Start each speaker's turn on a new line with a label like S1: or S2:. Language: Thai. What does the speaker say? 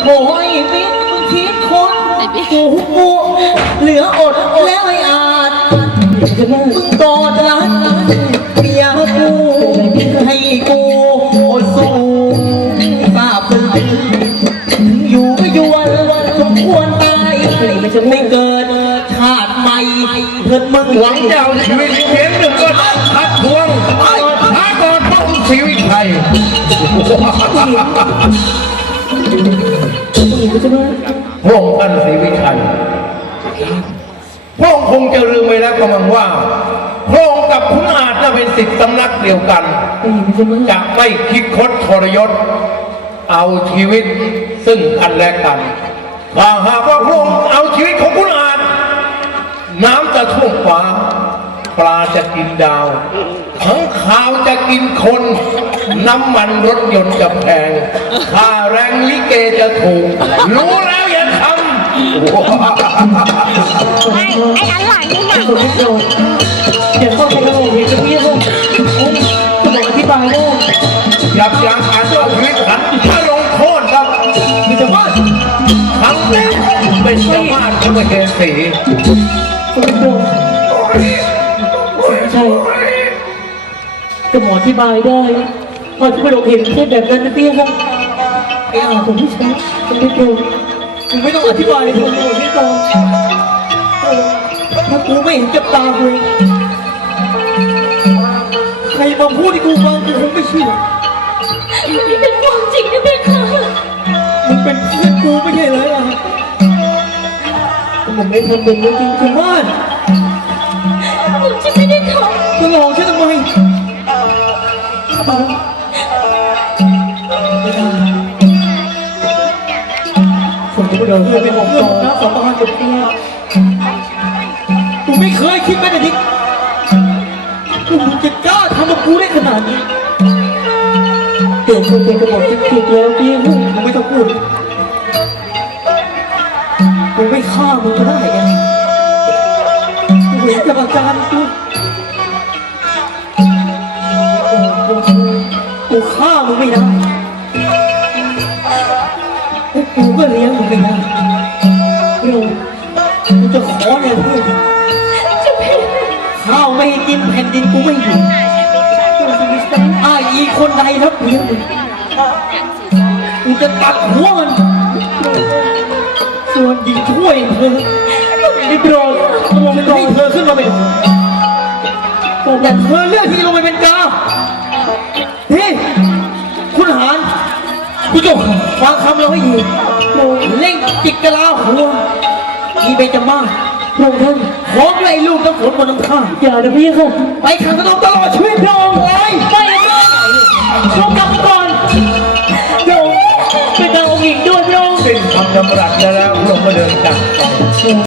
S1: โอ้ยวิทย์มึงคิดคน
S2: ไอ้บิ๊ก
S1: กูกูเหลืออดแล้วไอ้อาจมึงกอดรักเมียกูให้กูอดสู้ทราบซึ้งถึงอยู่ก็ยวนสมควรตายไม่จะไม่เกิดชาติใหม่เถิดมึง
S3: หวังจะเอาชีวิตเพียงหนึ่งก็ทักทวงท้าก่อนต้องชีวิตไทย พระองค์ท่านศรีวิชัยพระองค์คงจะลืมไปแล้วกำลังว่าพระองค์กับคุณอาจน่ะเป็นสิทธิสำนักเดียวกันจะไม่คิดคดทรยศ เอาชีวิตซึ่งกันและกันถ้าหากว่าพระองค์เอาชีวิตของคุณอาจ น้ำจะท่วมฟ้า ปลาจะกินดาวขังข่าวจะกินคน น้ำมันรถยนต์จะแพงค่าแรงลิเกจะถูก รู้แล้วอย่าทำ
S2: ไอ้ไอ้อันหลังนี่หนัก
S1: สุดที่สุดเดี๋ยวเข้าไปแล้วเห็นจะพี่ลูกก็บอกอธิบายลูก
S3: ยับยั้งการเอาชีวิตฉันถ้าลงโทษครับ
S1: มีแต่ว่า
S3: ทั้งนี้เป็นเจ้าบ้านพระเกศรี
S1: สุดที่สุดใช่ก็หมออธิบายได้ พอที่เราเห็นแค่แบบนั้นนะพี่ครับไอ้อาผมไม่ใช่สุดที่สุดกูไม่ต้องอธิบายเลยคุณสุดที่สุดถ้ากูไม่เห็นกับตากูใครมาพูดที่กูฟังกูคงไม่เชื่อ
S2: นี่เป็นความจริงนะเบค่ะ
S1: มึงเป็นเพื่อนกูไม่ใช่เลยอะผมไม่ทำเป็นเรื่องจริงคุณว่าน
S2: ผมจะไม่ได้ท
S1: มึงหลอกฉันทำไม ไม่ได้ผมจะไม่โดนเพื่อนเป็นของต่อนนะสองพันสิบปีกูไม่เคยคิดแม้แต่นิดกูจะกล้าทำกับกูได้ขนาดนี้เดี๋ยวคุณเป็นกระบอกจะผิดแล้วพี่มึงไม่ต้องพูดกูไม่ฆ่ามึงก็ได้ไงกูเห็นกับอาการกูกูฆ่า กูก็เลี้ยงมึงไม่ได้เดี๋ยวกูจะขอเนี่ยเพื่อนข้าวไม่ให้กินแผ่นดินกูไม่อยู่ไอ้อีคนใดรับเลี้ยงมึงกูจะตัดหัวมัน ส่วนหญิงช่วยเธอได้โปรดลงให้เธอขึ้นมาเป็นแต่เธอเลือกที่จะลงไปเป็นกาพี่คุณหารคุณจง ฟังคำเราให้ดีเล่งจิกกะลาหัวมีเบญจมาศพระองค์ท่านของไล่ลูกน้ำฝนบนน้ำข้าอย่านะพี่ค่ะไปขังกระต้องตลอดชีวิตพระองค์เลยไปเลยชมกลับมาก่อนพระองค์เป็นดาวองค์หญิงด้วยพระองค์
S3: สิ้นคำดำรัสแล้วพระองค์ก็เดินจากไป